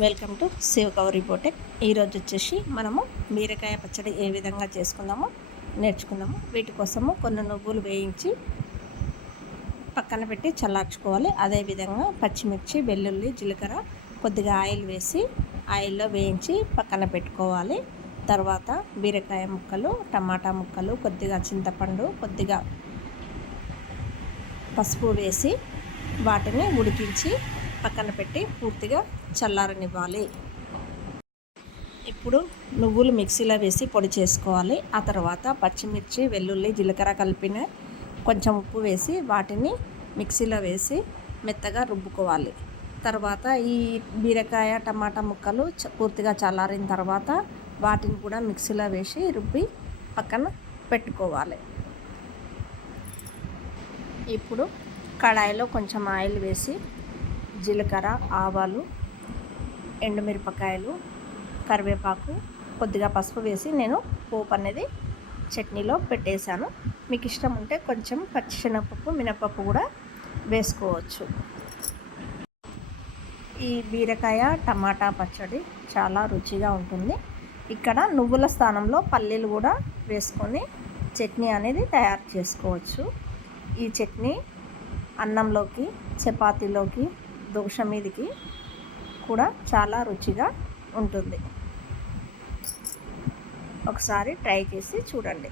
Welcome to Shiva కవరి బోటెక్. ఈరోజు వచ్చేసి మనము బీరకాయ పచ్చడి ఏ విధంగా చేసుకుందామో నేర్చుకుందాము. వీటి కోసము కొన్ని నువ్వులు వేయించి పక్కన పెట్టి చల్లార్చుకోవాలి. అదేవిధంగా పచ్చిమిర్చి, వెల్లుల్లి, జీలకర్ర, కొద్దిగా ఆయిల్ వేసి ఆయిల్లో వేయించి పక్కన పెట్టుకోవాలి. తర్వాత బీరకాయ ముక్కలు, టమాటా ముక్కలు, కొద్దిగా చింతపండు, కొద్దిగా పసుపు వేసి వాటిని ఉడికించి పక్కన పెట్టి పూర్తిగా చల్లారనివ్వాలి. ఇప్పుడు నువ్వులు మిక్సీలో వేసి పొడి చేసుకోవాలి. ఆ తర్వాత పచ్చిమిర్చి, వెల్లుల్లి, జీలకర్ర కలిపిన కొంచెం ఉప్పు వేసి వాటిని మిక్సీలో వేసి మెత్తగా రుబ్బుకోవాలి. తర్వాత ఈ బీరకాయ, టమాటా ముక్కలు పూర్తిగా చల్లారిన తర్వాత వాటిని కూడా మిక్సీలో వేసి రుబ్బి పక్కన పెట్టుకోవాలి. ఇప్పుడు కడాయిలో కొంచెం ఆయిల్ వేసి జీలకర్ర, ఆవాలు, ఎండుమిరపకాయలు, కరివేపాకు, కొద్దిగా పసుపు వేసి నేను పోపు అనేది చట్నీలో పెట్టేశాను. మీకు ఇష్టం ఉంటే కొంచెం పచ్చిశనగపప్పు, మినపప్పు కూడా వేసుకోవచ్చు. ఈ బీరకాయ టమాటా పచ్చడి చాలా రుచిగా ఉంటుంది. ఇక్కడ నువ్వుల స్థానంలో పల్లీలు కూడా వేసుకొని చట్నీ అనేది తయారు చేసుకోవచ్చు. ఈ చట్నీ అన్నంలోకి, చపాతీలోకి, దోశ మీదకి కూడా చాలా రుచిగా ఉంటుంది. ఒకసారి ట్రై చేసి చూడండి.